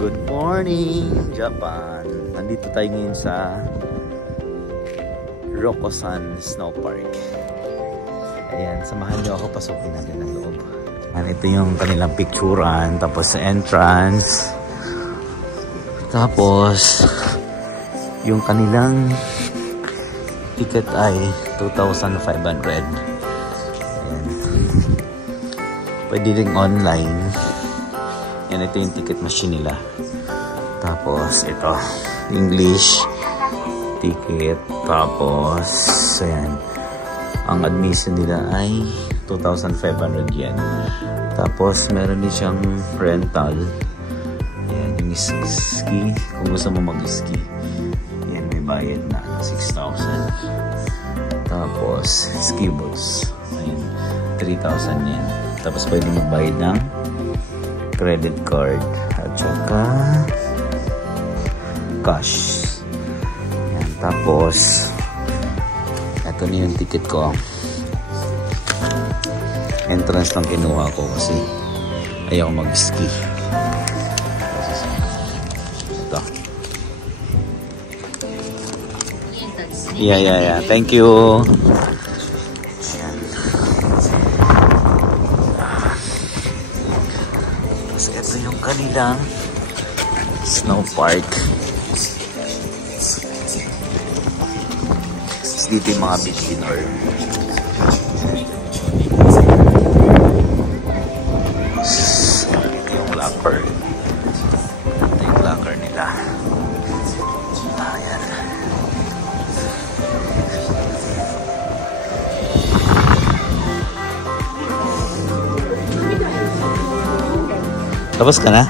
Good morning, Japan! Nandito tayo ngayon sa Rokkosan Snow Park. Ayan, samahan niyo ako, pasukin natin ang loob. Ayan, ito yung kanilang picturean, tapos entrance. Tapos, yung kanilang ticket ay 2,500. Ayan. Pwede rin online. Yan, ito yung ticket machine nila. Tapos, ito. English ticket. Tapos, ayan. Ang admission nila ay 2,500 yen. Tapos, meron din siyang rental. Ayan, yung ski. Kung gusto mo mag-ski. Ayan, may bayad na. 6,000. Tapos, ski boots. Ayan, 3,000 yen. Tapos, pwede magbayad ng credit card at saka cash. Ayan, tapos ito na yung ticket ko. Entrance lang kinuha ko kasi ayaw mag-ski. Ito. Yeah. Thank you. Ito yung kanilang snow park. Dito yung mga beginner. Ito yung locker. Ito yung locker nila. Ayan. Tapos ka na?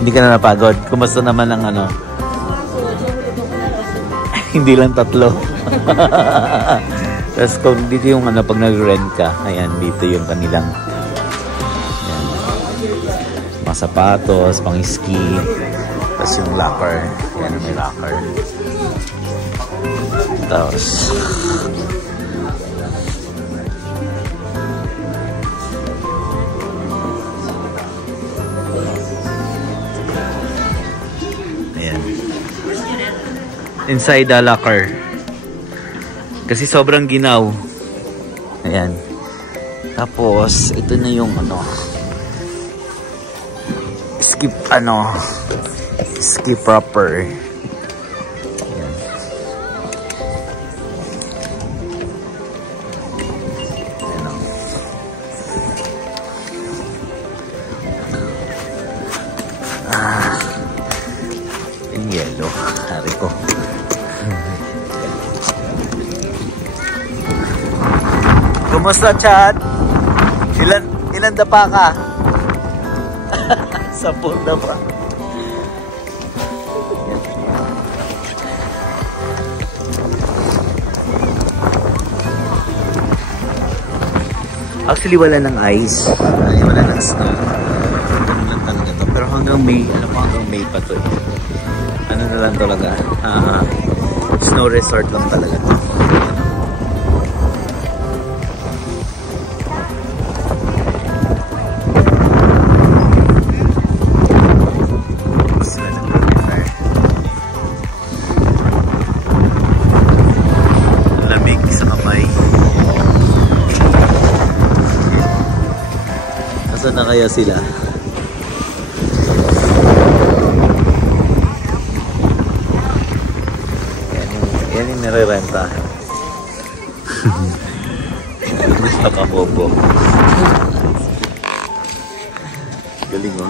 Hindi ka na napagod? Kumusta naman ang ano? Hindi lang 3. Tapos kung dito yung ano, pag nag-rent ka, ayan, dito yung kanilang ayan, mga sapatos, pang ski. Tapos yung locker. Ayan, may locker. Tapos inside the locker kasi sobrang ginaw. Ayan, tapos ito na yung ano, ski proper. Ayan. Ayan. Yung yellow, hari ko. Kumusta, Chad? Ilan dapa ka? 10 dapa. Actually, wala ng ice. Wala ng snow. Ano lang talaga to. Pero hanggang May, hanggang May pa to eh. Ano na lang talaga. Snow resort lang talaga to. Saan na kaya sila? Yan yung nire-renta. Nakabobo. Galing mo.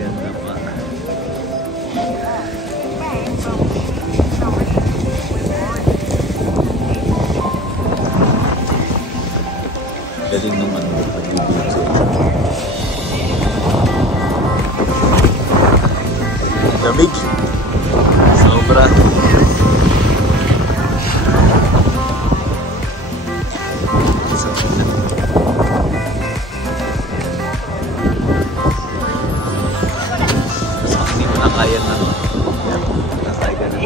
Ganda pa. Galing naman mag-video. Lamig. Sobra. Hindi mo na kaya na. Nasay ka na.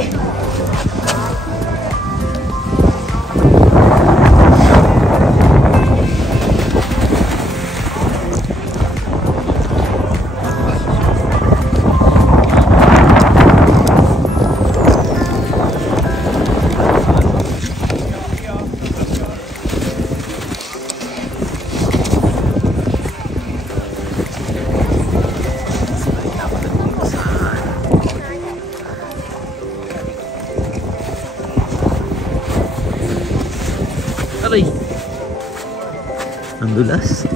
madulas.